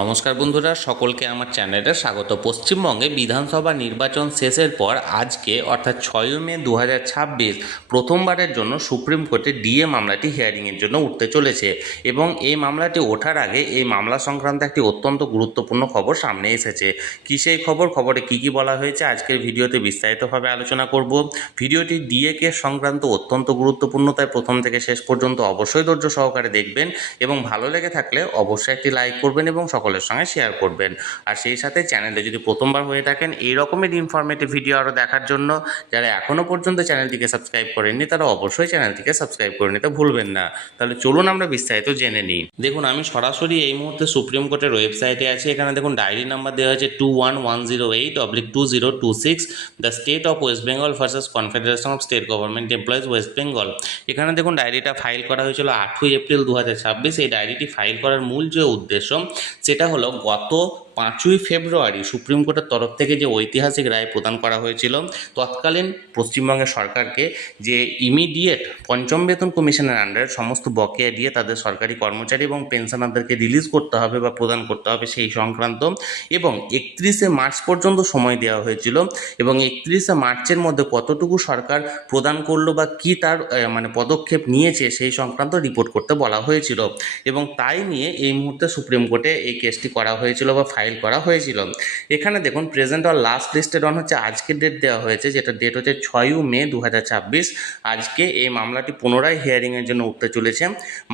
নমস্কার বন্ধুরা, সকলকে আমার চ্যানেলে স্বাগত। পশ্চিমবঙ্গে বিধানসভা নির্বাচন শেষের পর আজকে অর্থাৎ 6 মে 2026 প্রথমবারের জন্য সুপ্রিম কোর্টে ডিএ মামলাটি হিয়ারিংয়ের জন্য উঠতে চলেছে এবং এই মামলাটি ওঠার আগে এই মামলা সংক্রান্ত একটি অত্যন্ত গুরুত্বপূর্ণ খবর সামনে এসেছে। কী সেই খবরে কী কী বলা হয়েছে আজকের ভিডিওতে বিস্তারিতভাবে আলোচনা করব। ভিডিওটি ডিএ কেস সংক্রান্ত অত্যন্ত গুরুত্বপূর্ণ, তাই প্রথম থেকে শেষ পর্যন্ত অবশ্যই ধৈর্য সহকারে দেখবেন এবং ভালো লেগে থাকলে অবশ্যই একটি লাইক করবেন এবং সকলের সঙ্গে শেয়ার করবেন। আর সেই সাথে চ্যানেলে যদি প্রথমবার হয়ে থাকেন এই রকমের ইনফরমেটিভ ভিডিও আরও দেখার জন্য যারা এখনও পর্যন্ত চ্যানেলটিকে সাবস্ক্রাইব করেননি তারা অবশ্যই চ্যানেলটিকে সাবস্ক্রাইব করে নিতে ভুলবেন না। তাহলে চলুন আমরা বিস্তারিত জেনে নিই। দেখুন, আমি সরাসরি এই মুহূর্তে সুপ্রিম কোর্টের ওয়েবসাইটে আছি। এখানে দেখুন ডায়েরি নাম্বার দেওয়া হয়েছে 21108/2026, the state of West Bengal versus confederation of state government employees West Bengal. এখানে দেখুন ডায়েরিটা ফাইল করা হয়েছিল 8 এপ্রিল 2026। এই ডায়েরিটি ফাইল করার মূল যে উদ্দেশ্য সেটা হলো গত 5 ফেব্রুয়ারি সুপ্রিম কোর্টের তরফ থেকে যে ঐতিহাসিক রায় প্রদান করা হয়েছিল তৎকালীন পশ্চিমবঙ্গের সরকারকে যে ইমিডিয়েট পঞ্চম বেতন কমিশনের আন্ডারে সমস্ত বকেয়া দিয়ে তাদের সরকারি কর্মচারী এবং পেনশনারদেরকে রিলিজ করতে হবে বা প্রদান করতে হবে সেই সংক্রান্ত, এবং 31 মার্চ পর্যন্ত সময় দেওয়া হয়েছিল এবং 31 মার্চের মধ্যে কতটুকু সরকার প্রদান করলো বা কী তার পদক্ষেপ নিয়েছে সেই সংক্রান্ত রিপোর্ট করতে বলা হয়েছিল এবং তাই নিয়ে এই মুহূর্তে সুপ্রিম কোর্টে এই কেসটি করা হয়েছিল বা ফাইল করা হয়েছিল। এখানে দেখুন present or last listed on হচ্ছে আজকের ডেট দেওয়া হয়েছে, যেটা ডেট হচ্ছে 6 মে 2026। আজকে এই মামলাটি পুনরায় হিয়ারিংয়ের জন্য উঠতে চলেছে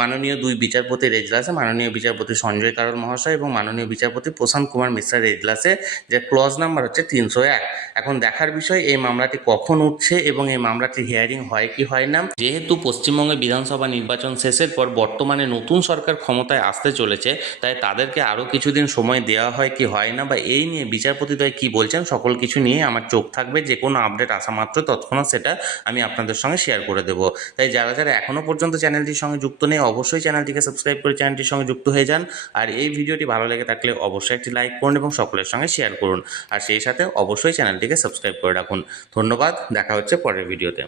মাননীয় 2 বিচারপতির এজলাসে, মাননীয় বিচারপতি সঞ্জয় কারোল মহাশয় এবং মাননীয় বিচারপতি প্রশান্ত কুমার মিশ্রের এজলাসে, যে ক্লজ নাম্বার হচ্ছে 301। এখন দেখার বিষয় এই মামলাটি কখন উঠছে এবং এই মামলাটির হিয়ারিং হয় কি হয় না। যেহেতু পশ্চিমবঙ্গে বিধানসভা নির্বাচন শেষের পর বর্তমানে নতুন সরকার ক্ষমতায় আসতে চলেছে, তাই তাদেরকে আরও কিছুদিন সময় দেওয়া হয় কি হয় না বা এই নিয়ে বিচারপতিদ্বয় কী বলছেন সকল কিছু নিয়ে আমার চোখ থাকবে। যে কোনো আপডেট আসা মাত্র তৎক্ষণাৎ সেটা আমি আপনাদের সঙ্গে শেয়ার করে দেবো। তাই যারা যারা এখনও পর্যন্ত চ্যানেলটির সঙ্গে যুক্ত নেই অবশ্যই চ্যানেলটিকে সাবস্ক্রাইব করে চ্যানেলটির সঙ্গে যুক্ত হয়ে যান। আর এই ভিডিওটি ভালো লেগে থাকলে অবশ্যই একটি লাইক করুন এবং সকলের সঙ্গে শেয়ার করুন। আর সেই সাথে অবশ্যই চ্যানেলটিকে সাবস্ক্রাইব করে রাখুন। ধন্যবাদ, দেখা হচ্ছে পরের ভিডিওতে।